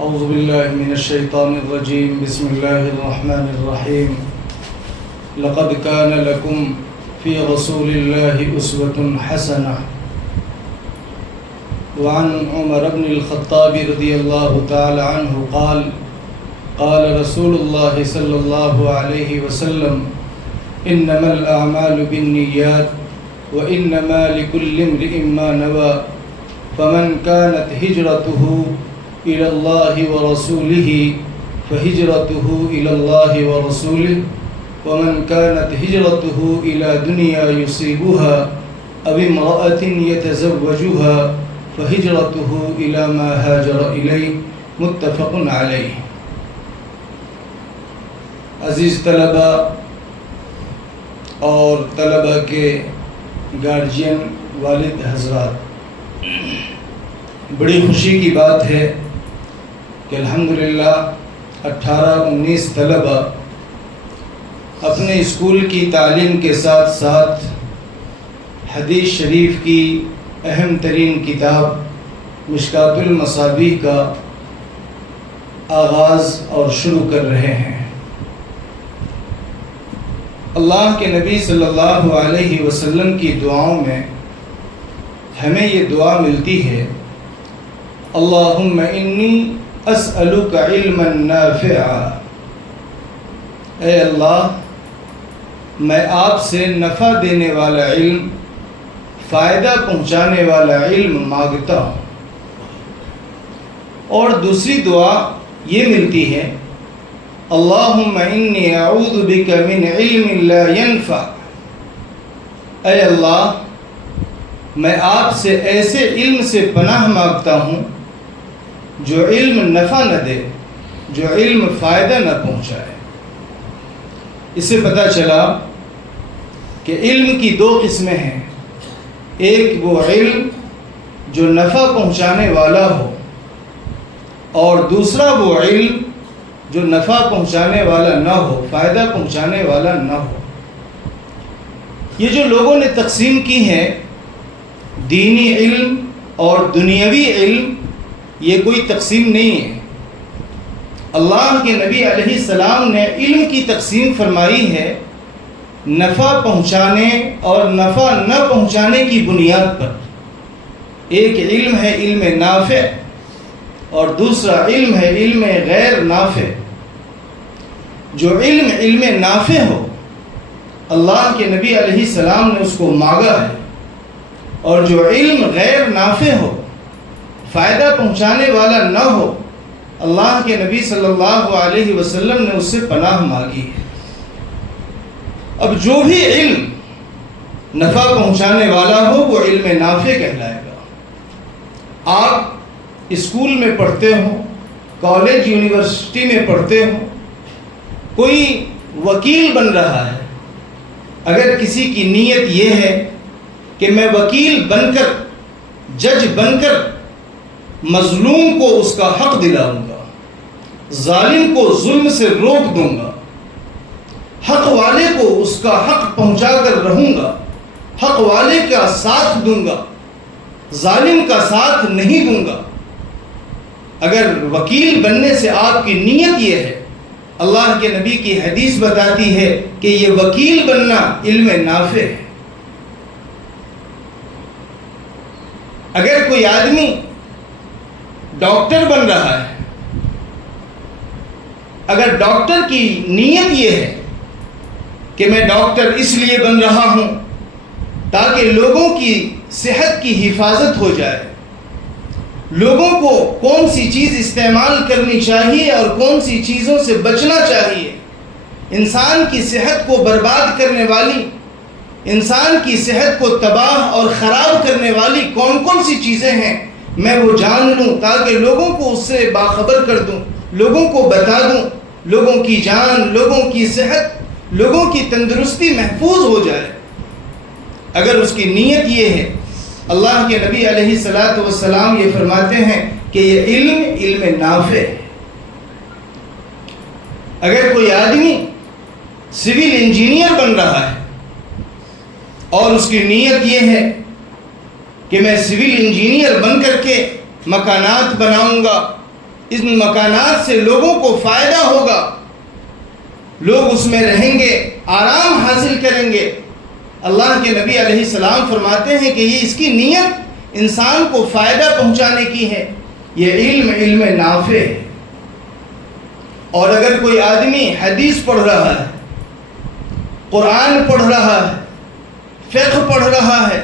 أعوذ بالله من الشيطان الرجيم بسم الله الرحمن الرحيم لقد كان لكم في رسول الله أسوة حسنة وعن عمر بن الخطاب رضي الله تعالى عنه قال قال رسول الله صلى الله عليه وسلم إنما الأعمال بالنيات وإنما لكل امرئ ما نوى فمن كانت هجرته إلى الله ورسوله فهجرته إلى الله ورسوله ومن كانت هجرته إلى دنيا يصيبها أو امرأة يتزوجها فهجرته إلى ما هاجر إليه متفق عليه. عزیز طلباء اور طلباء کے گارجین والد حضرات، بڑی خوشی کی بات ہے کہ الحمدللہ 18-19 طلباء اپنے اسکول کی تعلیم کے ساتھ ساتھ حدیث شریف کی اہم ترین کتاب مشکوٰۃ المصابیح کا آغاز اور شروع کر رہے ہیں۔ اللہ کے نبی صلی اللہ علیہ وسلم کی دعاؤں میں ہمیں یہ دعا ملتی ہے، اللہم انی اسألک علما نافعا، اے اللہ میں آپ سے نفع دینے والا علم، فائدہ پہنچانے والا علم مانگتا ہوں۔ اور دوسری دعا یہ ملتی ہے، اللہم انی اعوذ بک من علم لا ینفع، اے اللہ میں آپ سے ایسے علم سے پناہ مانگتا ہوں جو علم نفع نہ دے، جو علم فائدہ نہ پہنچائے۔ اس سے پتہ چلا کہ علم کی دو قسمیں ہیں، ایک وہ علم جو نفع پہنچانے والا ہو، اور دوسرا وہ علم جو نفع پہنچانے والا نہ ہو، فائدہ پہنچانے والا نہ ہو۔ یہ جو لوگوں نے تقسیم کی ہے دینی علم اور دنیاوی علم، یہ کوئی تقسیم نہیں ہے۔ اللہ کے نبی علیہ السلام نے علم کی تقسیم فرمائی ہے نفع پہنچانے اور نفع نہ پہنچانے کی بنیاد پر۔ ایک علم ہے علم نافع اور دوسرا علم ہے علم غیر نافع۔ جو علم نافع ہو، اللہ کے نبی علیہ السلام نے اس کو مانگا ہے، اور جو علم غیر نافع ہو، فائدہ پہنچانے والا نہ ہو، اللہ کے نبی صلی اللہ علیہ وسلم نے اس سے پناہ مانگی ہے۔ اب جو بھی علم نفع پہنچانے والا ہو وہ علم نافع کہلائے گا۔ آپ اسکول میں پڑھتے ہوں، کالج یونیورسٹی میں پڑھتے ہوں، کوئی وکیل بن رہا ہے، اگر کسی کی نیت یہ ہے کہ میں وکیل بن کر، جج بن کر مظلوم کو اس کا حق دلاؤں گا، ظالم کو ظلم سے روک دوں گا، حق والے کو اس کا حق پہنچا کر رہوں گا، حق والے کا ساتھ دوں گا، ظالم کا ساتھ نہیں دوں گا، اگر وکیل بننے سے آپ کی نیت یہ ہے، اللہ کے نبی کی حدیث بتاتی ہے کہ یہ وکیل بننا علم نافع ہے۔ اگر کوئی آدمی ڈاکٹر بن رہا ہے، اگر ڈاکٹر کی نیت یہ ہے کہ میں ڈاکٹر اس لیے بن رہا ہوں تاکہ لوگوں کی صحت کی حفاظت ہو جائے، لوگوں کو کون سی چیز استعمال کرنی چاہیے اور کون سی چیزوں سے بچنا چاہیے، انسان کی صحت کو برباد کرنے والی، انسان کی صحت کو تباہ اور خراب کرنے والی کون کون سی چیزیں ہیں، میں وہ جان لوں تاکہ لوگوں کو اس سے باخبر کر دوں، لوگوں کو بتا دوں، لوگوں کی جان، لوگوں کی صحت، لوگوں کی تندرستی محفوظ ہو جائے۔ اگر اس کی نیت یہ ہے، اللہ کے نبی علیہ السلام یہ فرماتے ہیں کہ یہ علم نافع ہے۔ اگر کوئی آدمی سول انجینئر بن رہا ہے اور اس کی نیت یہ ہے کہ میں سول انجینئر بن کر کے مکانات بناؤں گا، ان مکانات سے لوگوں کو فائدہ ہوگا، لوگ اس میں رہیں گے، آرام حاصل کریں گے۔ اللہ کے نبی علیہ السلام فرماتے ہیں کہ یہ اس کی نیت انسان کو فائدہ پہنچانے کی ہے، یہ علم نافع ہے۔ اور اگر کوئی آدمی حدیث پڑھ رہا ہے، قرآن پڑھ رہا ہے، فقہ پڑھ رہا ہے،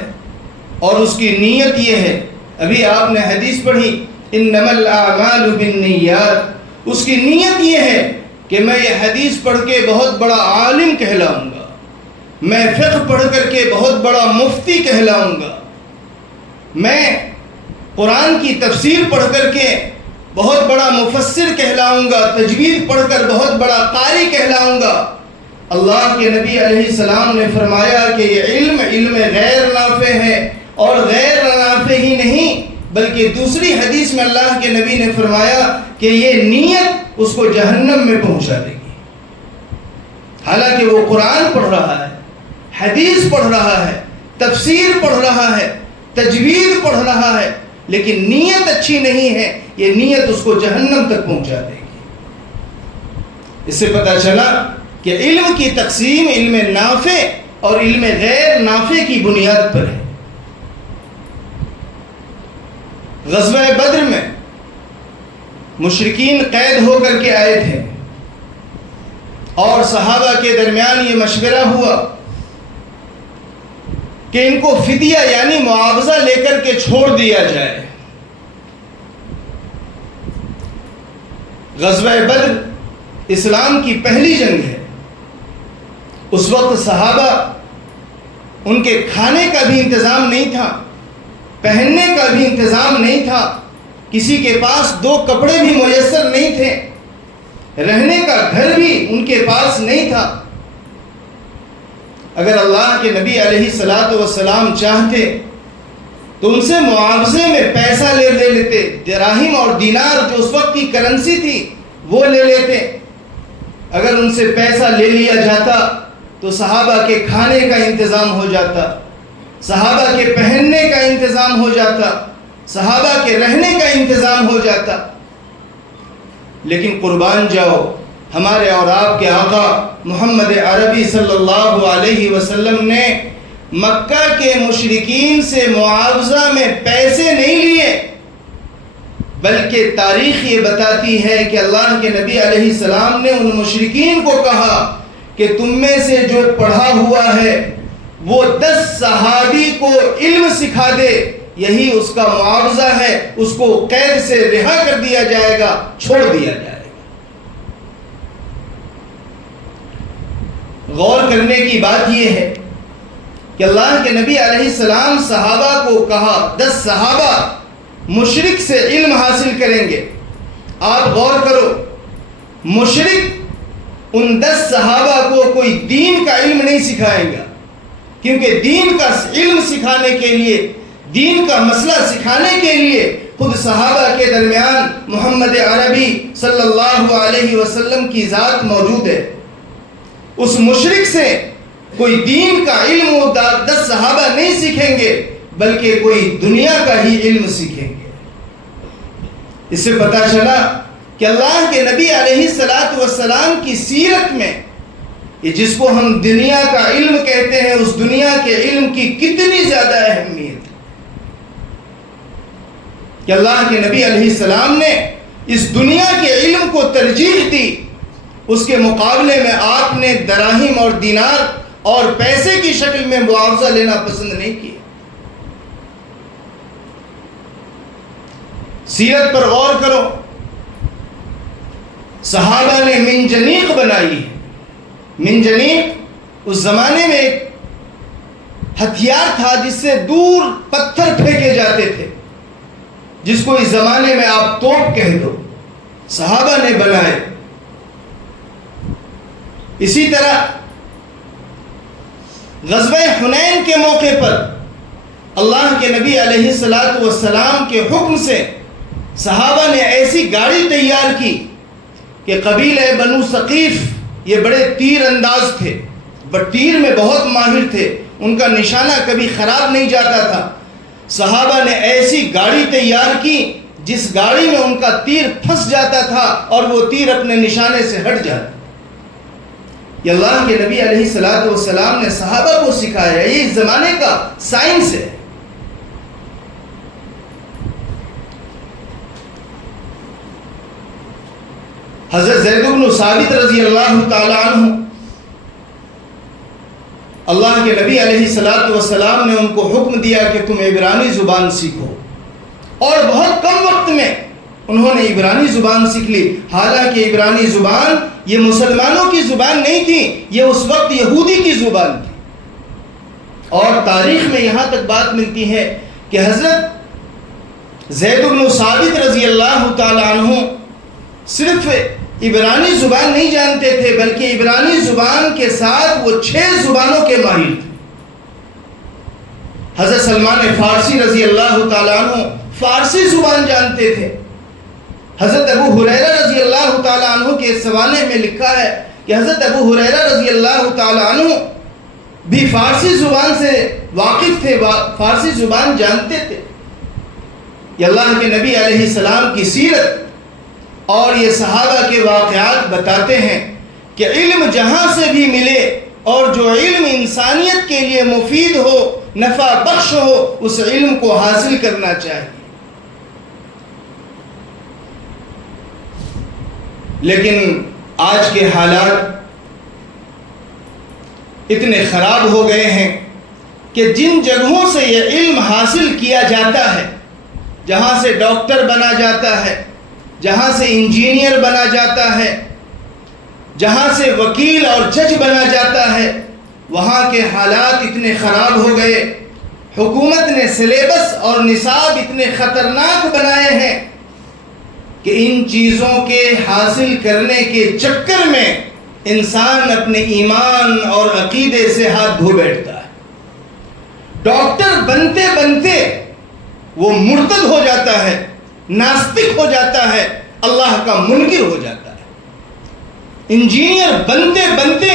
اور اس کی نیت یہ ہے، ابھی آپ نے حدیث پڑھی انما الاعمال بالنیات، اس کی نیت یہ ہے کہ میں یہ حدیث پڑھ کے بہت بڑا عالم کہلاؤں گا، میں فقہ پڑھ کر کے بہت بڑا مفتی کہلاؤں گا، میں قرآن کی تفسیر پڑھ کر کے بہت بڑا مفسر کہلاؤں گا، تجوید پڑھ کر بہت بڑا قاری کہلاؤں گا۔ اللہ کے نبی علیہ السلام نے فرمایا کہ یہ علم غیر نافع ہے، اور غیر نافع ہی نہیں بلکہ دوسری حدیث میں اللہ کے نبی نے فرمایا کہ یہ نیت اس کو جہنم میں پہنچا دے گی۔ حالانکہ وہ قرآن پڑھ رہا ہے، حدیث پڑھ رہا ہے، تفسیر پڑھ رہا ہے، تجوید پڑھ رہا ہے، لیکن نیت اچھی نہیں ہے، یہ نیت اس کو جہنم تک پہنچا دے گی۔ اس سے پتہ چلا کہ علم کی تقسیم علم نافع اور علم غیر نافع کی بنیاد پر ہے۔ غزوہ بدر میں مشرکین قید ہو کر کے آئے تھے، اور صحابہ کے درمیان یہ مشورہ ہوا کہ ان کو فدیہ یعنی معاوضہ لے کر کے چھوڑ دیا جائے۔ غزوہ بدر اسلام کی پہلی جنگ ہے۔ اس وقت صحابہ، ان کے کھانے کا بھی انتظام نہیں تھا، پہننے کا بھی انتظام نہیں تھا، کسی کے پاس 2 کپڑے بھی میسر نہیں تھے، رہنے کا گھر بھی ان کے پاس نہیں تھا۔ اگر اللہ کے نبی علیہ السلام چاہتے تو ان سے معاوضے میں پیسہ لے لیتے، دراہم اور دینار جو اس وقت کی کرنسی تھی وہ لے لیتے۔ اگر ان سے پیسہ لے لیا جاتا تو صحابہ کے کھانے کا انتظام ہو جاتا، صحابہ کے پہننے کا انتظام ہو جاتا، صحابہ کے رہنے کا انتظام ہو جاتا۔ لیکن قربان جاؤ، ہمارے اور آپ کے آقا محمد عربی صلی اللہ علیہ وسلم نے مکہ کے مشرکین سے معاوضہ میں پیسے نہیں لیے، بلکہ تاریخ یہ بتاتی ہے کہ اللہ کے نبی علیہ السلام نے ان مشرکین کو کہا کہ تم میں سے جو پڑھا ہوا ہے وہ 10 صحابی کو علم سکھا دے، یہی اس کا معاوضہ ہے، اس کو قید سے رہا کر دیا جائے گا، چھوڑ دیا جائے گا۔ غور کرنے کی بات یہ ہے کہ اللہ کے نبی علیہ السلام صحابہ کو کہا 10 صحابہ مشرک سے علم حاصل کریں گے۔ آپ غور کرو، مشرک ان 10 صحابہ کو کوئی دین کا علم نہیں سکھائے گا، کیونکہ دین کا علم سکھانے کے لیے، دین کا مسئلہ سکھانے کے لیے خود صحابہ کے درمیان محمد عربی صلی اللہ علیہ وسلم کی ذات موجود ہے۔ اس مشرک سے کوئی دین کا علم 10 صحابہ نہیں سیکھیں گے، بلکہ کوئی دنیا کا ہی علم سیکھیں گے۔ اس سے پتہ چلا کہ اللہ کے نبی علیہ السلام کی سیرت میں یہ جس کو ہم دنیا کا علم کہتے ہیں، اس دنیا کے علم کی کتنی زیادہ اہمیت ہے کہ اللہ کے نبی علیہ السلام نے اس دنیا کے علم کو ترجیح دی، اس کے مقابلے میں آپ نے دراہم اور دینار اور پیسے کی شکل میں معاوضہ لینا پسند نہیں کیا۔ سیرت پر غور کرو، صحابہ نے منجنیق بنائی ہے۔ منجنیق اس زمانے میں ایک ہتھیار تھا جس سے دور پتھر پھینکے جاتے تھے، جس کو اس زمانے میں آپ توپ کہہ دو، صحابہ نے بنائے۔ اسی طرح غزوہ حنین کے موقع پر اللہ کے نبی علیہ السلام کے حکم سے صحابہ نے ایسی گاڑی تیار کی کہ قبیلہ بنو ثقیف یہ بڑے تیر انداز تھے، تیر میں بہت ماہر تھے، ان کا نشانہ کبھی خراب نہیں جاتا تھا۔ صحابہ نے ایسی گاڑی تیار کی جس گاڑی میں ان کا تیر پھنس جاتا تھا اور وہ تیر اپنے نشانے سے ہٹ جاتا. یہ اللہ کے نبی علیہ الصلوۃ والسلام نے صحابہ کو سکھایا. یہ اس زمانے کا سائنس ہے. حضرت زید بن ثابت رضی اللہ تعالی عنہ، اللہ کے نبی علیہ الصلوۃ والسلام نے ان کو حکم دیا کہ تم عبرانی زبان سیکھو، اور بہت کم وقت میں انہوں نے عبرانی زبان سیکھ لی. حالانکہ عبرانی زبان یہ مسلمانوں کی زبان نہیں تھی، یہ اس وقت یہودی کی زبان تھی. اور تاریخ میں یہاں تک بات ملتی ہے کہ حضرت زید بن ثابت رضی اللہ تعالی عنہ صرف عبرانی زبان نہیں جانتے تھے، بلکہ عبرانی زبان کے ساتھ وہ 6 زبانوں کے ماہر تھے. حضرت سلمان فارسی رضی اللہ تعالیٰ عنہ فارسی زبان جانتے تھے. حضرت ابو ہریرہ رضی اللہ تعالیٰ عنہ کے اس حوالے میں لکھا ہے کہ حضرت ابو ہریرہ رضی اللہ تعالیٰ عنہ بھی فارسی زبان سے واقف تھے، فارسی زبان جانتے تھے. یہ اللہ کے نبی علیہ السلام کی سیرت اور یہ صحابہ کے واقعات بتاتے ہیں کہ علم جہاں سے بھی ملے اور جو علم انسانیت کے لیے مفید ہو، نفع بخش ہو، اس علم کو حاصل کرنا چاہیے. لیکن آج کے حالات اتنے خراب ہو گئے ہیں کہ جن جگہوں سے یہ علم حاصل کیا جاتا ہے، جہاں سے ڈاکٹر بنا جاتا ہے، جہاں سے انجینئر بنا جاتا ہے، جہاں سے وکیل اور جج بنا جاتا ہے، وہاں کے حالات اتنے خراب ہو گئے. حکومت نے سلیبس اور نصاب اتنے خطرناک بنائے ہیں کہ ان چیزوں کے حاصل کرنے کے چکر میں انسان اپنے ایمان اور عقیدے سے ہاتھ دھو بیٹھتا ہے. ڈاکٹر بنتے بنتے وہ مرتد ہو جاتا ہے، ناستک ہو جاتا ہے، اللہ کا منکر ہو جاتا ہے. انجینئر بنتے بنتے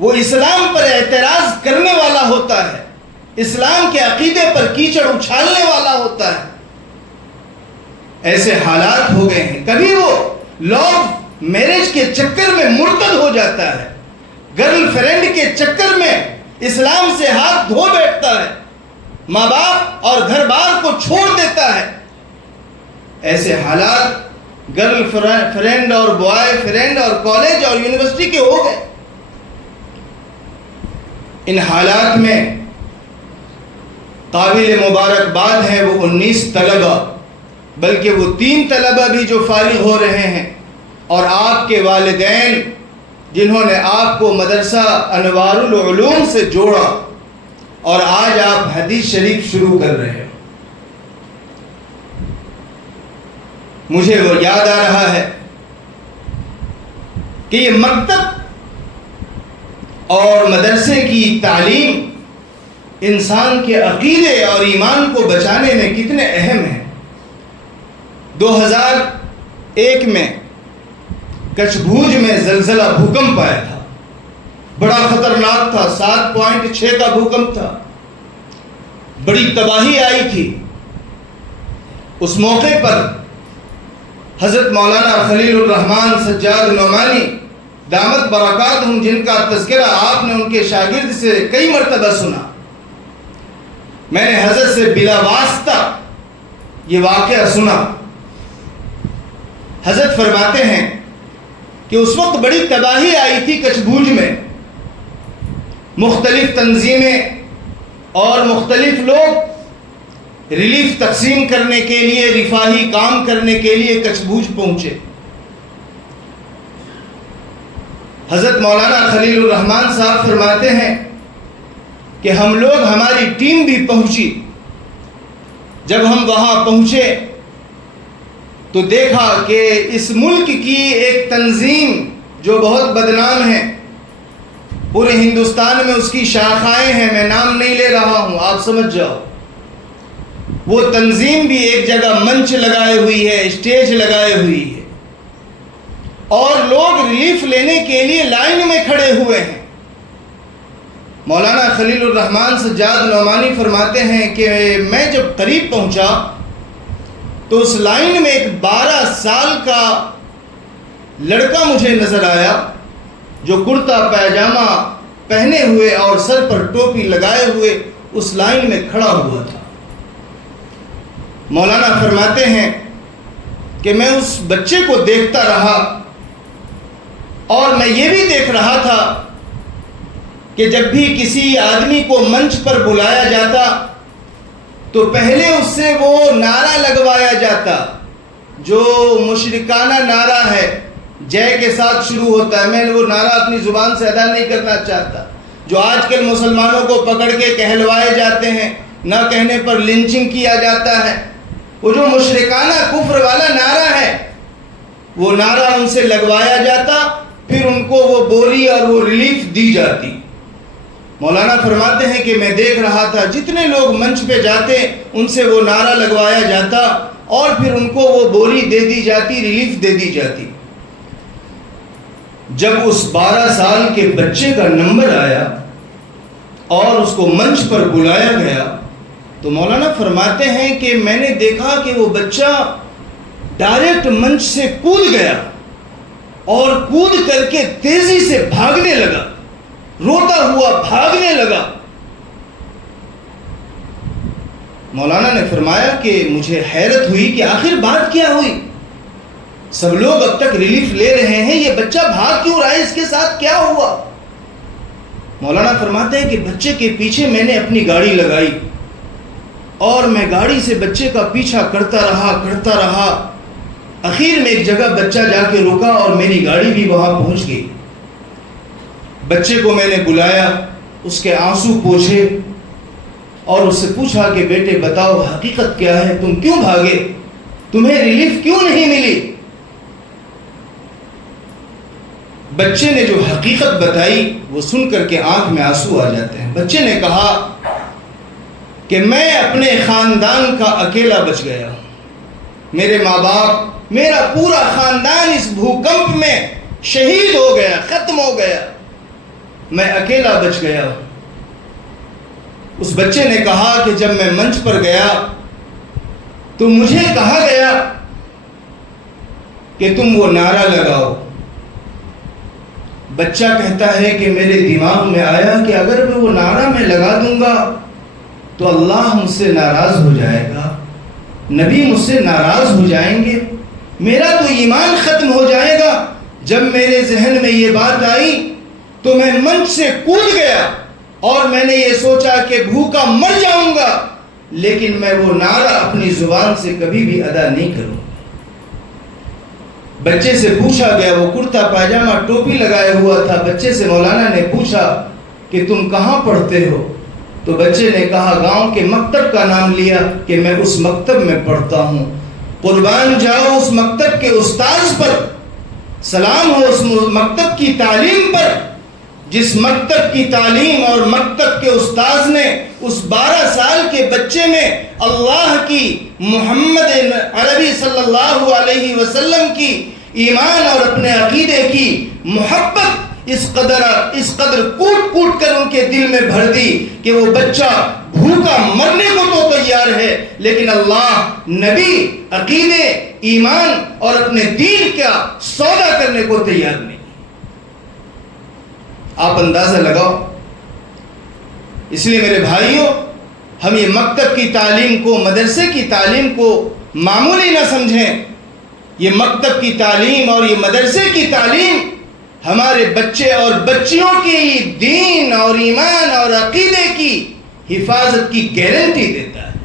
وہ اسلام پر اعتراض کرنے والا ہوتا ہے، اسلام کے عقیدے پر کیچڑ اچھالنے والا ہوتا ہے. ایسے حالات ہو گئے ہیں. کبھی وہ لوگ میرج کے چکر میں مرتد ہو جاتا ہے، گرل فرینڈ کے چکر میں اسلام سے ہاتھ دھو بیٹھتا ہے، ماں باپ اور گھر بار کو چھوڑ دیتا ہے. ایسے حالات گرل فرینڈ اور بوائے فرینڈ اور کالج اور یونیورسٹی کے ہو گئے. ان حالات میں قابل مبارکباد ہے وہ 19 طلبہ، بلکہ وہ 3 طلبہ بھی جو فارغ ہو رہے ہیں، اور آپ کے والدین جنہوں نے آپ کو مدرسہ انوار العلوم سے جوڑا، اور آج آپ حدیث شریف شروع کر رہے ہیں. مجھے وہ یاد آ رہا ہے کہ یہ مکتب اور مدرسے کی تعلیم انسان کے عقیدے اور ایمان کو بچانے میں کتنے اہم ہیں. 2001 میں کچھ بھوج میں زلزلہ بھوکمپ آیا تھا، بڑا خطرناک تھا، 7.6 کا بھوکمپ تھا، بڑی تباہی آئی تھی. اس موقع پر حضرت مولانا خلیل الرحمن سجاد نعمانی دامت برکاتہم، جن کا تذکرہ آپ نے ان کے شاگرد سے کئی مرتبہ سنا، میں نے حضرت سے بلا واسطہ یہ واقعہ سنا. حضرت فرماتے ہیں کہ اس وقت بڑی تباہی آئی تھی کچھ بھوج میں. مختلف تنظیمیں اور مختلف لوگ ریلیف تقسیم کرنے کے لیے، رفاہی کام کرنے کے لیے کچھ بھوج پہنچے. حضرت مولانا خلیل الرحمن صاحب فرماتے ہیں کہ ہم لوگ، ہماری ٹیم بھی پہنچی. جب ہم وہاں پہنچے تو دیکھا کہ اس ملک کی ایک تنظیم جو بہت بدنام ہے، پورے ہندوستان میں اس کی شاخائیں ہیں، میں نام نہیں لے رہا ہوں، آپ سمجھ جاؤ. وہ تنظیم بھی ایک جگہ منچ لگائے ہوئی ہے، اسٹیج لگائے ہوئی ہے، اور لوگ ریلیف لینے کے لیے لائن میں کھڑے ہوئے ہیں. مولانا خلیل الرحمن سجاد نعمانی فرماتے ہیں کہ میں جب قریب پہنچا تو اس لائن میں ایک 12 سال کا لڑکا مجھے نظر آیا جو کرتا پائجامہ پہنے ہوئے اور سر پر ٹوپی لگائے ہوئے اس لائن میں کھڑا ہوا تھا۔ مولانا فرماتے ہیں کہ میں اس بچے کو دیکھتا رہا اور میں یہ بھی دیکھ رہا تھا کہ جب بھی کسی آدمی کو منچ پر بلایا جاتا تو پہلے اس سے وہ نعرہ لگوایا جاتا جو مشرکانہ نعرہ ہے، جے کے ساتھ شروع ہوتا ہے۔ میں وہ نعرہ اپنی زبان سے ادا نہیں کرنا چاہتا، جو آج کل مسلمانوں کو پکڑ کے کہلوائے جاتے ہیں، نہ کہنے پر لنچنگ کیا جاتا ہے۔ وہ جو مشرکانہ کفر والا نعرہ ہے، وہ نعرہ ان سے لگوایا جاتا، پھر ان کو وہ بوری اور وہ ریلیف دی جاتی۔ مولانا فرماتے ہیں کہ میں دیکھ رہا تھا جتنے لوگ منچ پہ جاتے ان سے وہ نعرہ لگوایا جاتا اور پھر ان کو وہ بوری دے دی جاتی، ریلیف دے دی جاتی۔ جب اس 12 سال کے بچے کا نمبر آیا اور اس کو منچ پر بلایا گیا تو مولانا فرماتے ہیں کہ میں نے دیکھا کہ وہ بچہ ڈائریکٹ منچ سے کود گیا اور کود کر کے تیزی سے بھاگنے لگا، روتا ہوا بھاگنے لگا۔ مولانا نے فرمایا کہ مجھے حیرت ہوئی کہ آخر بات کیا ہوئی، سب لوگ اب تک ریلیف لے رہے ہیں، یہ بچہ بھاگ کیوں رہا ہے، اس کے ساتھ کیا ہوا؟ مولانا فرماتے ہیں کہ بچے کے پیچھے میں نے اپنی گاڑی لگائی اور میں گاڑی سے بچے کا پیچھا کرتا رہا۔ اخیر میں ایک جگہ بچہ جا کے رکا اور میری گاڑی بھی وہاں پہنچ گئی۔ بچے کو میں نے بلایا، اس کے آنسو پوچھے اور اس سے پوچھا کہ بیٹے بتاؤ حقیقت کیا ہے، تم کیوں بھاگے، تمہیں ریلیف کیوں نہیں ملی؟ بچے نے جو حقیقت بتائی وہ سن کر کے آنکھ میں آنسو آ جاتے ہیں۔ بچے نے کہا کہ میں اپنے خاندان کا اکیلا بچ گیا، میرے ماں باپ، میرا پورا خاندان اس بھوکمپ میں شہید ہو گیا، ختم ہو گیا، میں اکیلا بچ گیا۔ اس بچے نے کہا کہ جب میں منچ پر گیا تو مجھے کہا گیا کہ تم وہ نعرہ لگاؤ۔ بچہ کہتا ہے کہ میرے دماغ میں آیا کہ اگر میں وہ نعرہ میں لگا دوں گا تو اللہ مجھ سے ناراض ہو جائے گا، نبی مجھ سے ناراض ہو جائیں گے، میرا تو ایمان ختم ہو جائے گا۔ جب میرے ذہن میں یہ بات آئی تو میں منچ سے کود گیا اور میں نے یہ سوچا کہ بھوکا مر جاؤں گا، لیکن میں وہ نعرہ اپنی زبان سے کبھی بھی ادا نہیں کروں۔ بچے سے پوچھا گیا، وہ کرتا پائجامہ ٹوپی لگائے ہوا تھا، بچے سے مولانا نے پوچھا کہ تم کہاں پڑھتے ہو؟ تو بچے نے کہا گاؤں کے مکتب کا نام لیا کہ میں اس مکتب میں پڑھتا ہوں۔ قربان جاؤ اس مکتب کے استاذ پر، سلام ہو اس مکتب کی تعلیم پر، جس مکتب کی تعلیم اور مکتب کے استاذ نے اس 12 سال کے بچے میں اللہ کی، محمد عربی صلی اللہ علیہ وسلم کی ایمان اور اپنے عقیدے کی محبت اس قدر کوٹ کوٹ کر ان کے دل میں بھر دی کہ وہ بچہ بھوکا مرنے کو تو تیار ہے، لیکن اللہ، نبی، عقیدے، ایمان اور اپنے دین کا سودا کرنے کو تیار نہیں۔ آپ اندازہ لگاؤ۔ اس لیے میرے بھائیوں، ہم یہ مکتب کی تعلیم کو، مدرسے کی تعلیم کو معمولی نہ سمجھیں۔ یہ مکتب کی تعلیم اور یہ مدرسے کی تعلیم ہمارے بچے اور بچیوں کی دین اور ایمان اور عقیدے کی حفاظت کی گارنٹی دیتا ہے۔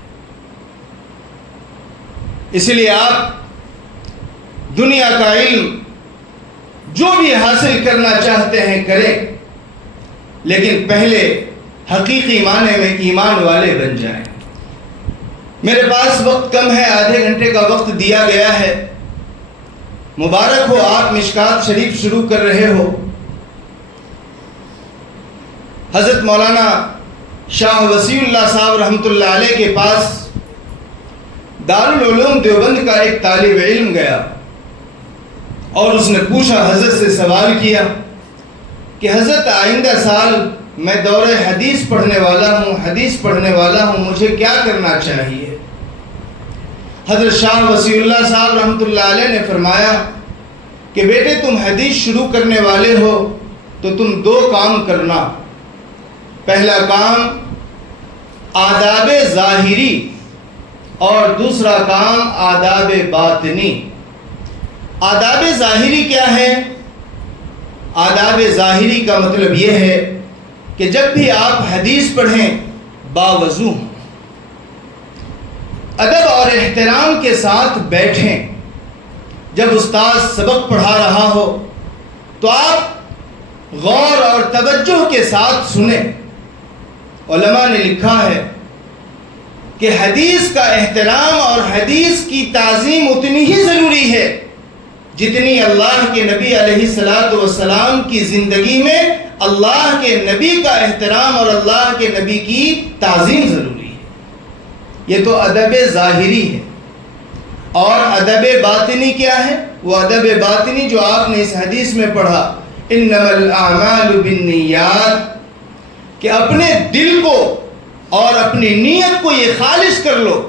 اس لیے آپ دنیا کا علم جو بھی حاصل کرنا چاہتے ہیں کریں، لیکن پہلے حقیقی معنی میں ایمان والے بن جائیں۔ میرے پاس وقت کم ہے، آدھے گھنٹے کا وقت دیا گیا ہے۔ مبارک ہو، آپ مشکات شریف شروع کر رہے ہو۔ حضرت مولانا شاہ وسیع اللہ صاحب رحمۃ اللہ علیہ کے پاس دارالعلوم دیوبند کا ایک طالب علم گیا اور اس نے پوچھا، حضرت سے سوال کیا کہ حضرت آئندہ سال میں دورہ حدیث پڑھنے والا ہوں، مجھے کیا کرنا چاہیے؟ حضرت شاہ وسیع اللہ صاحب رحمۃ اللہ علیہ نے فرمایا کہ بیٹے تم حدیث شروع کرنے والے ہو تو تم دو کام کرنا. پہلا کام آداب ظاہری اور دوسرا کام آداب باطنی. آداب ظاہری کیا ہے؟ آداب ظاہری کا مطلب یہ ہے کہ جب بھی آپ حدیث پڑھیں باوضو ادب اور احترام کے ساتھ بیٹھیں. جب استاد سبق پڑھا رہا ہو تو آپ غور اور توجہ کے ساتھ سنیں. علماء نے لکھا ہے کہ حدیث کا احترام اور حدیث کی تعظیم اتنی ہی ضروری ہے جتنی اللہ کے نبی علیہ الصلاۃ والسلام کی زندگی میں اللہ کے نبی کا احترام اور اللہ کے نبی کی تعظیم ضروری ہے. یہ تو ادب ظاہری ہے. اور ادب باطنی کیا ہے؟ وہ ادب باطنی جو آپ نے اس حدیث میں پڑھا انما الاعمال بالنیات، کہ اپنے دل کو اور اپنی نیت کو یہ خالص کر لو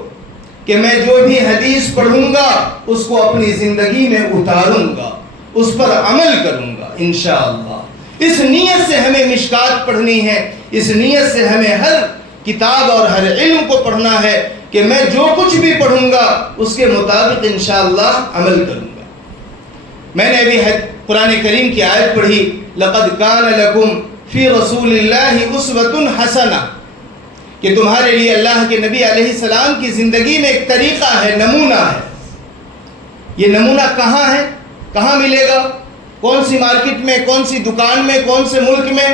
کہ میں جو بھی حدیث پڑھوں گا اس کو اپنی زندگی میں اتاروں گا، اس پر عمل کروں گا انشاءاللہ. اس نیت سے ہمیں مشکات پڑھنی ہے. اس نیت سے ہمیں ہر کتاب اور ہر علم کو پڑھنا ہے کہ میں جو کچھ بھی پڑھوں گا اس کے مطابق انشاءاللہ عمل کروں گا. میں نے ابھی قرآن کریم کی آیت پڑھی لَقَدْ كَانَ لَكُمْ فِي رَسُولِ اللَّهِ أُسْوَةٌ حَسَنَةٌ، کہ تمہارے لیے اللہ کے نبی علیہ السلام کی زندگی میں ایک طریقہ ہے، نمونہ ہے. یہ نمونہ کہاں ہے؟ کہاں ملے گا؟ کون سی مارکیٹ میں، کون سی دکان میں، کون سے ملک میں؟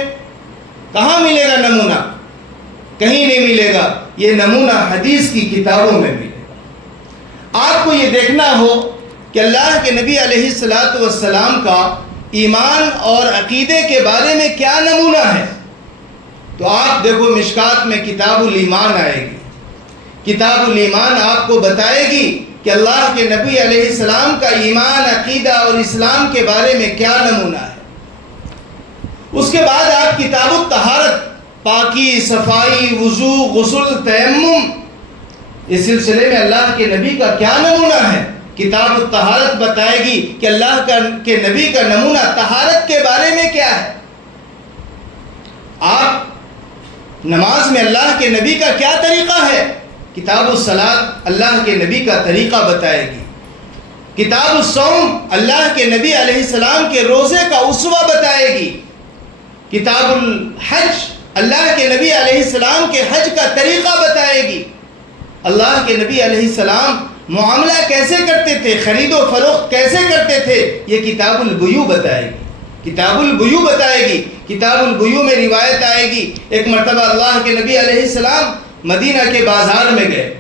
کہاں ملے گا نمونہ؟ کہیں نہیں ملے گا. یہ نمونہ حدیث کی کتابوں میں ملے گا. آپ کو یہ دیکھنا ہو کہ اللہ کے نبی علیہ الصلاۃ والسلام کا ایمان اور عقیدے کے بارے میں کیا نمونہ ہے. تو آپ دیکھو مشکات میں کتاب الایمان آئے گی. کتاب الایمان آپ کو بتائے گی کہ اللہ کے نبی علیہ السلام کا ایمان، عقیدہ اور اسلام کے بارے میں کیا نمونہ ہے. اس کے بعد آپ کتاب الطہارت، پاکی، صفائی، وضو، غسل، تیمم، اس سلسلے میں اللہ کے نبی کا کیا نمونہ ہے. کتاب الطہارت بتائے گی کہ اللہ کے نبی کا نمونہ طہارت کے بارے میں کیا ہے. آپ نماز میں اللہ کے نبی کا کیا طریقہ ہے. کتاب الصلاۃ اللہ کے نبی کا طریقہ بتائے گی. کتاب الصوم اللہ کے نبی علیہ السلام کے روزے کا اسوہ بتائے گی. کتاب الحج اللہ کے نبی علیہ السلام کے حج کا طریقہ بتائے گی. اللہ کے نبی علیہ السلام معاملہ کیسے کرتے تھے، خرید و فروخت کیسے کرتے تھے، یہ کتاب البیوع بتائے گی. کتاب البیوع بتائے گی. کتاب البیوع میں روایت آئے گی ایک مرتبہ اللہ کے نبی علیہ السلام مدینہ کے بازار میں گئے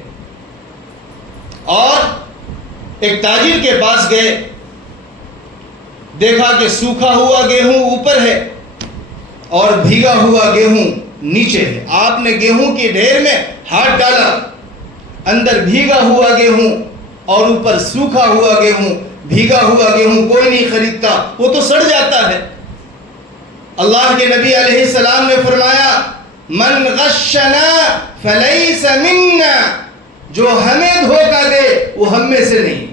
اور ایک تاجر کے پاس گئے. دیکھا کہ سوکھا ہوا گیہوں اوپر ہے اور بھیگا ہوا گیہوں نیچے ہے. آپ نے گیہوں کے ڈھیر میں ہاتھ ڈالا، اندر بھیگا ہوا گیہوں اور اوپر سوکھا ہوا گیہوں. بھیگا ہوا گیہوں کوئی نہیں خریدتا، وہ تو سڑ جاتا ہے. اللہ کے نبی علیہ السلام نے فرمایا من غشنا فلیس منا، جو ہمیں دھوکہ دے وہ ہم میں سے نہیں.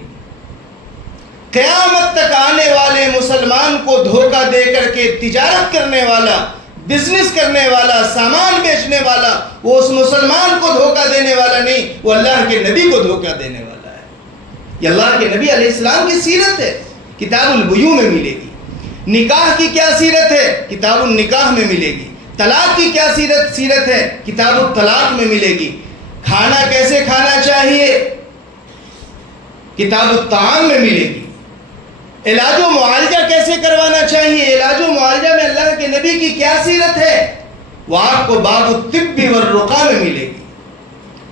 قیامت تک آنے والے مسلمان کو دھوکہ دے کر کے تجارت کرنے والا، بزنس کرنے والا، سامان بیچنے والا، وہ اس مسلمان کو دھوکہ دینے والا نہیں، وہ اللہ کے نبی کو دھوکہ دینے والا ہے. یہ اللہ کے نبی علیہ السلام کی سیرت ہے، کتاب البیوع میں ملے گی. نکاح کی کیا سیرت ہے؟ کتاب النکاح میں ملے گی. طلاق کی کیا سیرت ہے؟ کتاب الطلاق میں ملے گی. کھانا کیسے کھانا چاہیے؟ کتاب الطعام میں ملے گی. علاج و معالجہ کیسے کروانا چاہیے؟ علاج و معالجہ میں اللہ کے نبی کی کیا سیرت ہے؟ وہ آپ کو باب الطب والرقیٰ میں ملے گی.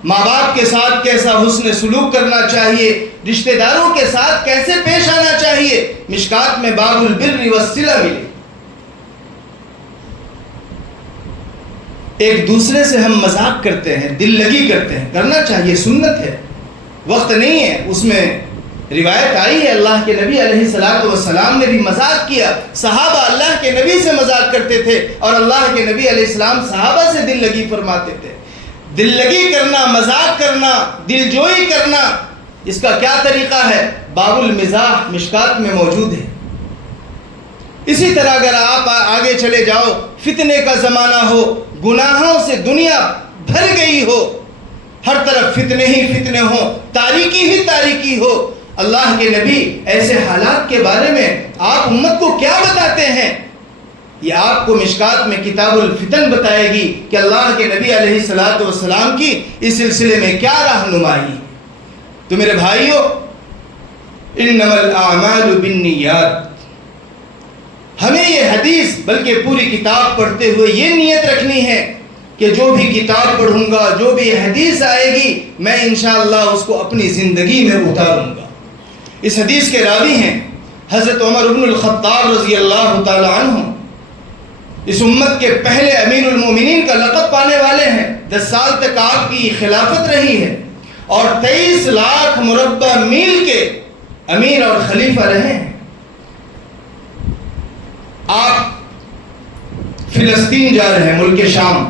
ماں باپ کے ساتھ کیسا حسن سلوک کرنا چاہیے، رشتہ داروں کے ساتھ کیسے پیش آنا چاہیے، مشکات میں باب البر والصلہ ملے. ایک دوسرے سے ہم مذاق کرتے ہیں، دل لگی کرتے ہیں، کرنا چاہیے، سنت ہے، وقت نہیں ہے. اس میں روایت آئی ہے اللہ کے نبی علیہ الصلاۃ والسلام نے بھی مذاق کیا. صحابہ اللہ کے نبی سے مذاق کرتے تھے اور اللہ کے نبی علیہ السلام صحابہ سے دل لگی فرماتے تھے. دل لگی کرنا، مذاق کرنا، دل جوئی کرنا اس کا کیا طریقہ ہے؟ باب المزاح مشکات میں موجود ہے۔ اسی طرح اگر آپ آگے چلے جاؤ، فتنے کا زمانہ ہو، گناہوں سے دنیا بھر گئی ہو، ہر طرف فتنے ہی فتنے ہوں، تاریکی ہی تاریکی ہو، اللہ کے نبی ایسے حالات کے بارے میں آپ امت کو کیا بتاتے ہیں؟ یہ آپ کو مشکات میں کتاب الفتن بتائے گی کہ اللہ کے نبی علیہ الصلوۃ والسلام کی اس سلسلے میں کیا رہنمائی ہے۔ تو میرے بھائیو، انما الاعمال بالنیات، ہمیں یہ حدیث بلکہ پوری کتاب پڑھتے ہوئے یہ نیت رکھنی ہے کہ جو بھی کتاب پڑھوں گا، جو بھی حدیث آئے گی، میں انشاءاللہ اس کو اپنی زندگی میں اتاروں گا۔ اس حدیث کے راوی ہیں حضرت عمر بن الخطاب رضی اللہ تعالی عنہ، اس امت کے پہلے امیر المومنین کا لقب پانے والے ہیں۔ 10 سال تک آپ کی خلافت رہی ہے اور 23 لاکھ مربع میل کے امیر اور خلیفہ رہے ہیں۔ آپ فلسطین جا رہے ہیں، ملک شام،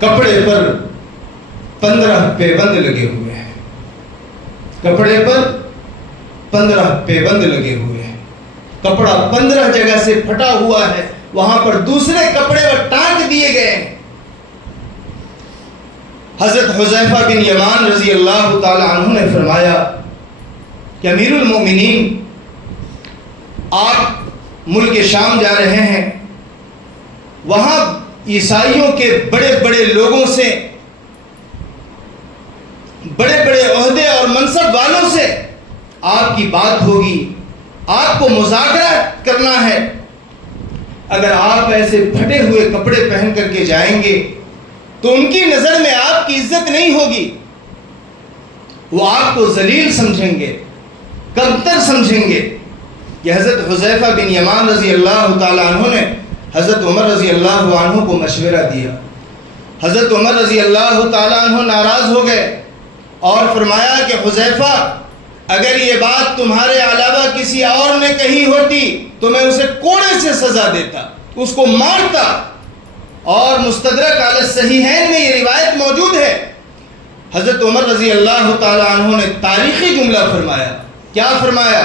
کپڑے پر 15 پیبند لگے ہوئے ہیں، کپڑے پر 15 پیبند لگے ہوئے ہیں، کپڑا 15 جگہ سے پھٹا ہوا ہے، وہاں پر دوسرے کپڑے پر ٹانک دیے گئے ہیں۔ حضرت حذیفہ بن یمان رضی اللہ تعالی عنہ نے فرمایا کہ امیر المومنین، آپ ملک شام جا رہے ہیں، وہاں عیسائیوں کے بڑے بڑے لوگوں سے، بڑے بڑے عہدے اور منصب والوں سے آپ کی بات ہوگی، آپ کو مذاکرہ کرنا ہے۔ اگر آپ ایسے پھٹے ہوئے کپڑے پہن کر کے جائیں گے تو ان کی نظر میں آپ کی عزت نہیں ہوگی، وہ آپ کو ذلیل سمجھیں گے، کمتر سمجھیں گے۔ یہ حضرت حذیفہ بن یمان رضی اللہ تعالی عنہ نے حضرت عمر رضی اللہ عنہ کو مشورہ دیا۔ حضرت عمر رضی اللہ تعالی عنہ ناراض ہو گئے اور فرمایا کہ حذیفہ، اگر یہ بات تمہارے علاوہ کسی اور نے کہی ہوتی تو میں اسے کوڑے سے سزا دیتا، اس کو مارتا۔ اور مستدرک علی الصحیحین میں یہ روایت موجود ہے۔ حضرت عمر رضی اللہ تعالی عنہ نے تاریخی جملہ فرمایا۔ کیا فرمایا؟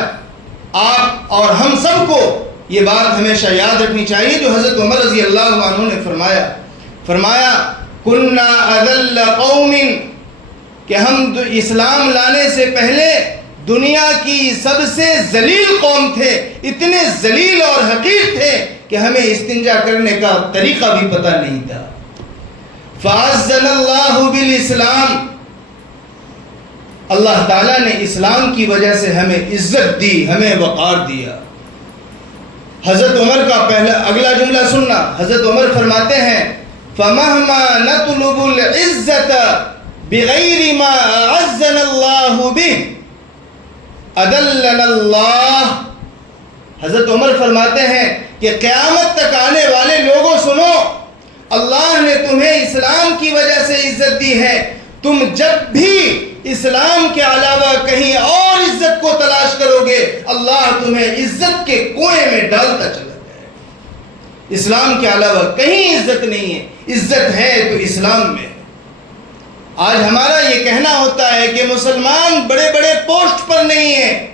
آپ اور ہم سب کو یہ بات ہمیشہ یاد رکھنی چاہیے جو حضرت عمر رضی اللہ عنہ نے فرمایا کُنَّا أَذَلَّ قَوْمٍ، کہ ہم اسلام لانے سے پہلے دنیا کی سب سے ذلیل قوم تھے، اتنے ذلیل اور حقیر تھے کہ ہمیں استنجا کرنے کا طریقہ بھی پتہ نہیں تھا۔ فَعَزَّنَا اللَّهُ بِالْإِسْلَامِ، اللہ تعالیٰ نے اسلام کی وجہ سے ہمیں عزت دی، ہمیں وقار دیا۔ حضرت عمر کا پہلا اگلا جملہ سننا۔ حضرت عمر فرماتے ہیں فَمَهْمَا نَطْلُبُ الْعِزَّةَ بِغَيْرِ مَا أَعَزَّنَا اللَّهُ بِهِ أَذَلَّنَا اللَّهُ۔ حضرت عمر فرماتے ہیں کہ قیامت تک آنے والے لوگوں سنو، اللہ نے تمہیں اسلام کی وجہ سے عزت دی ہے، تم جب بھی اسلام کے علاوہ کہیں اور عزت کو تلاش کرو گے، اللہ تمہیں عزت کے کنویں میں ڈالتا چلا جائے گا۔ اسلام کے علاوہ کہیں عزت نہیں ہے، عزت ہے تو اسلام میں۔ آج ہمارا یہ کہنا ہوتا ہے کہ مسلمان بڑے بڑے پوسٹ پر نہیں ہیں،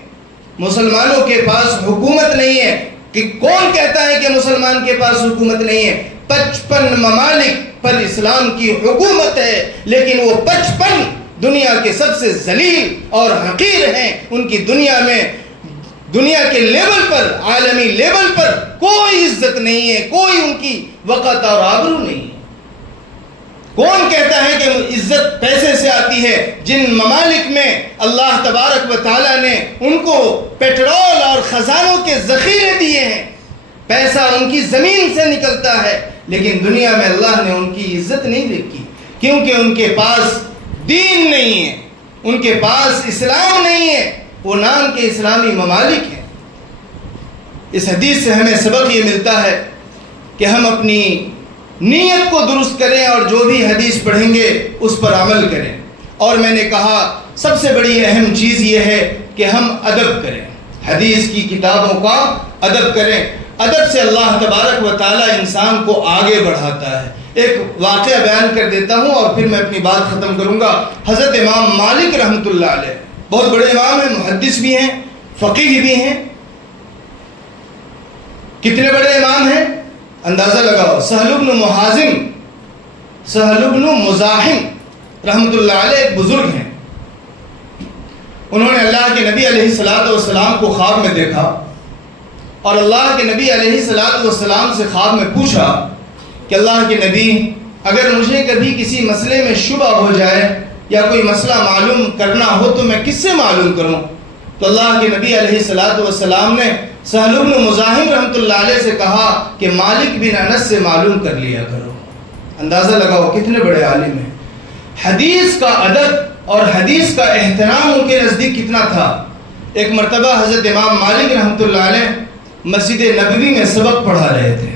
مسلمانوں کے پاس حکومت نہیں ہے۔ کہ کون کہتا ہے کہ مسلمان کے پاس حکومت نہیں ہے؟ 55 ممالک پر اسلام کی حکومت ہے، لیکن وہ 55 دنیا کے سب سے ذلیل اور حقیر ہیں۔ ان کی دنیا میں، دنیا کے لیول پر، عالمی لیول پر کوئی عزت نہیں ہے، کوئی ان کی وقت اور آبرو نہیں ہے۔ کون کہتا ہے کہ عزت پیسے سے آتی ہے؟ جن ممالک میں اللہ تبارک و تعالیٰ نے ان کو پیٹرول اور خزانوں کے ذخیرے دیے ہیں، پیسہ ان کی زمین سے نکلتا ہے، لیکن دنیا میں اللہ نے ان کی عزت نہیں رکھی، کیونکہ ان کے پاس دین نہیں ہے، ان کے پاس اسلام نہیں ہے، وہ نام کے اسلامی ممالک ہیں۔ اس حدیث سے ہمیں سبق یہ ملتا ہے کہ ہم اپنی نیت کو درست کریں اور جو بھی حدیث پڑھیں گے اس پر عمل کریں۔ اور میں نے کہا سب سے بڑی اہم چیز یہ ہے کہ ہم ادب کریں، حدیث کی کتابوں کا ادب کریں۔ ادب سے اللہ تبارک و تعالیٰ انسان کو آگے بڑھاتا ہے۔ ایک واقعہ بیان کر دیتا ہوں اور پھر میں اپنی بات ختم کروں گا۔ حضرت امام مالک رحمۃ اللہ علیہ بہت بڑے امام ہیں، محدث بھی ہیں، فقیہ بھی ہیں۔ کتنے بڑے امام ہیں اندازہ لگاؤ۔ سہل بن مزاحم رحمۃ اللہ علیہ ایک بزرگ ہیں۔ انہوں نے اللہ کے نبی علیہ الصلوۃ والسلام کو خواب میں دیکھا اور اللہ کے نبی علیہ الصلوۃ والسلام سے خواب میں پوچھا کہ اللہ کے نبی، اگر مجھے کبھی کسی مسئلے میں شبہ ہو جائے یا کوئی مسئلہ معلوم کرنا ہو تو میں کس سے معلوم کروں؟ تو اللہ کے نبی علیہ الصلوۃ والسلام نے سہل بن مزاحم رحمۃ اللہ علیہ سے کہا کہ مالک بن انس سے معلوم کر لیا کرو۔ اندازہ لگاؤ کتنے بڑے عالم ہیں۔ حدیث کا ادب اور حدیث کا احترام ان کے نزدیک کتنا تھا۔ ایک مرتبہ حضرت امام مالک رحمۃ اللہ علیہ مسجد نبوی میں سبق پڑھا رہے تھے۔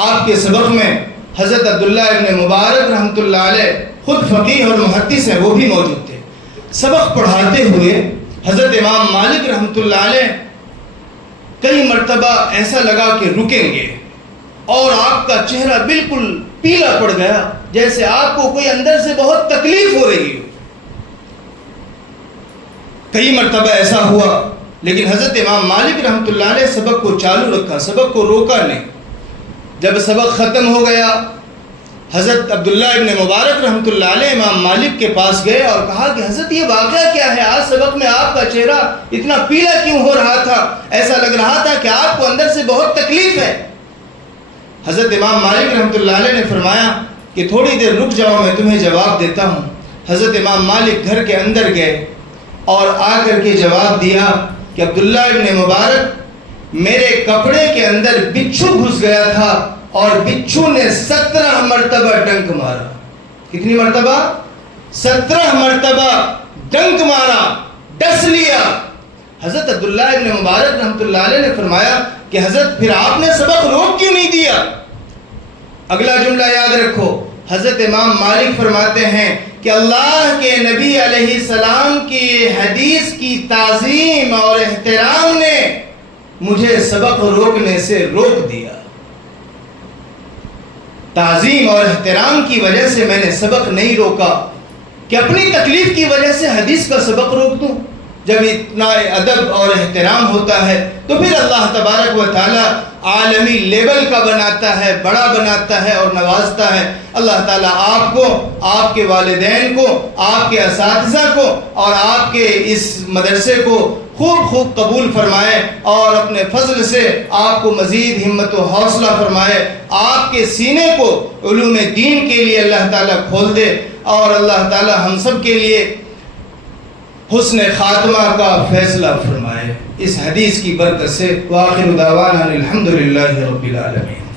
آپ کے سبق میں حضرت عبداللہ ابن مبارک رحمۃ اللہ علیہ خود فقیہ اور محدث ہیں، وہ بھی موجود تھے۔ سبق پڑھاتے ہوئے حضرت امام مالک رحمۃ اللہ علیہ کئی مرتبہ ایسا لگا کہ رکیں گے اور آپ کا چہرہ بالکل پیلا پڑ گیا، جیسے آپ کو کوئی اندر سے بہت تکلیف ہو رہی ہو۔ کئی مرتبہ ایسا ہوا، لیکن حضرت امام مالک رحمۃ اللہ علیہ سبق کو چالو رکھا، سبق کو روکا نہیں۔ جب سبق ختم ہو گیا، حضرت عبداللہ ابن مبارک رحمۃ اللہ علیہ امام مالک کے پاس گئے اور کہا کہ حضرت یہ واقعہ کیا ہے؟ آج سبق میں آپ کا چہرہ اتنا پیلا کیوں ہو رہا تھا؟ ایسا لگ رہا تھا کہ آپ کو اندر سے بہت تکلیف ہے۔ حضرت امام مالک رحمۃ اللہ علیہ نے فرمایا کہ تھوڑی دیر رک جاؤ، میں تمہیں جواب دیتا ہوں۔ حضرت امام مالک گھر کے اندر گئے اور آ کر کے جواب دیا کہ عبداللہ ابن مبارک، میرے کپڑے کے اندر بچھو گھس گیا تھا اور بچھو نے 17 مرتبہ ڈنک مارا۔ کتنی مرتبہ؟ 17 مرتبہ ڈنک مارا، ڈس لیا۔ حضرت عبداللہ ابن مبارک رحمۃ اللہ علیہ نے فرمایا کہ حضرت پھر آپ نے سبق روک کیوں نہیں دیا؟ اگلا جملہ یاد رکھو، حضرت امام مالک فرماتے ہیں کہ اللہ کے نبی علیہ السلام کی حدیث کی تعظیم اور احترام نے مجھے سبق روکنے سے روک دیا۔ تعظیم اور احترام کی وجہ سے میں نے سبق نہیں روکا کہ اپنی تکلیف کی وجہ سے حدیث کا سبق روک دوں۔ جب اتنا ادب اور احترام ہوتا ہے تو پھر اللہ تبارک و تعالیٰ عالمی لیول کا بناتا ہے، بڑا بناتا ہے اور نوازتا ہے۔ اللہ تعالیٰ آپ کو، آپ کے والدین کو، آپ کے اساتذہ کو اور آپ کے اس مدرسے کو خوب قبول فرمائے اور اپنے فضل سے آپ کو مزید ہمت و حوصلہ فرمائے، آپ کے سینے کو علوم دین کے لیے اللہ تعالیٰ کھول دے اور اللہ تعالیٰ ہم سب کے لیے حسن خاتمہ کا فیصلہ فرمائے اس حدیث کی برکت سے۔ وآخر دعوانا الحمدللہ رب العالمین۔